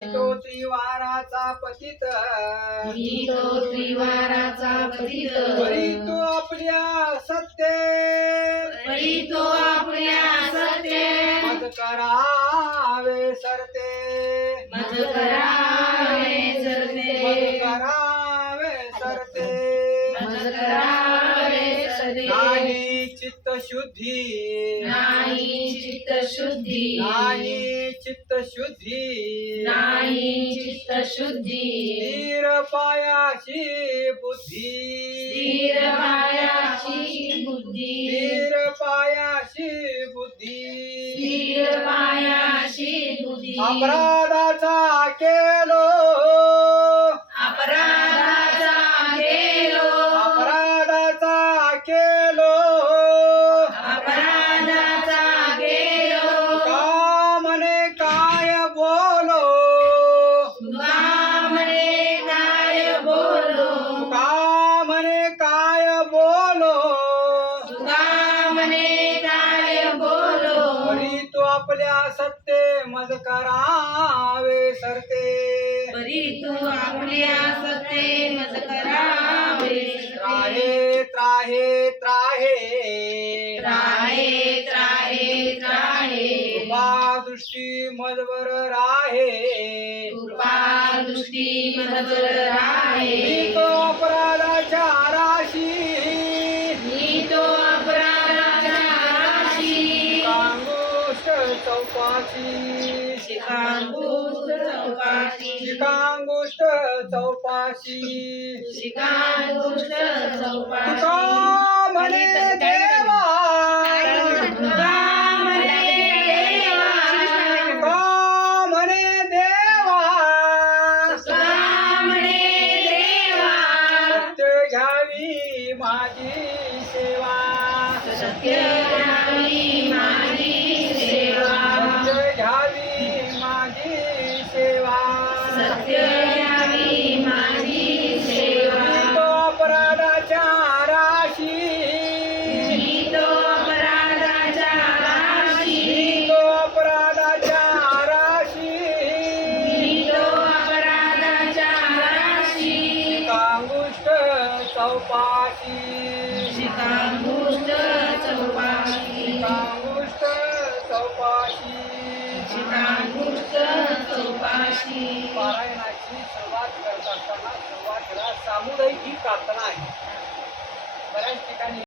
तो त्रिवाराचा पतित मी तो त्रिवाराचा पतित परी तू आपल्या सत्य परी तो आपल्या सत्य मज करावे सरते मज करावे सरते मज करावे सरते मज करावे सरते नाही चित्त शुद्धी नाही चित्त शुद्धी नाही चित्त शुद्धी नाही चित्त शुद्धी स्थिर पायाशी बुद्धी स्थिर पायाची बुद्धी स्थिर पायाशी बुद्धी स्थिर पायाची बुद्धी अपराधाचा केलो अपराधाचा केलो अपराधाचा केलो अपराधाचा केलो का म्हणे काय बोलो तुका म्हणे काय बोलो का म्हणे काय बोलो तुका म्हणे काय बोलो परी तू आपल्या सत्ते मज करावे सरते परी तू आपल्या सत्ते मज करावे त्राहे त्राहे त्राहे त्राहे त्राहे त्राहे कृपा दृष्टी मजवर राहे कृपा दृष्टी मजवर राहे मी तो अपराधाच्या राशी मी तो अपराधाचा राशी कांगुष्ट चौपाशी शिकांगुष्ट चौपाशी कांगुष्ट चौपाशी शिकांगुष्ट चौपाशी तुका म्हणे देवा तुका म्हणे देवा तुका म्हणे देवा तुका म्हणे देवा सत्य घ्यावी माझी सेवा सत्य घ्यावी माझी सेवा सत्य घ्यावी माझी सेवा सत्य घ्यावी माझी सेवा मी तो अपराधाच्या राशी मी तो अपराधाचा राशी मी तो अपराधाच्या राशी मी तो अपराधाचा राशी कांगुष्ट चौपाशी शिकांगुष्ट चौपाशी कांगुष्ट चौपाशी शिकांगुष्ट चौपाशी पारायणाची सुरुवात करत असताना सुरुवातीला सामुदायिक ही प्रार्थना आहे. बऱ्याच ठिकाणी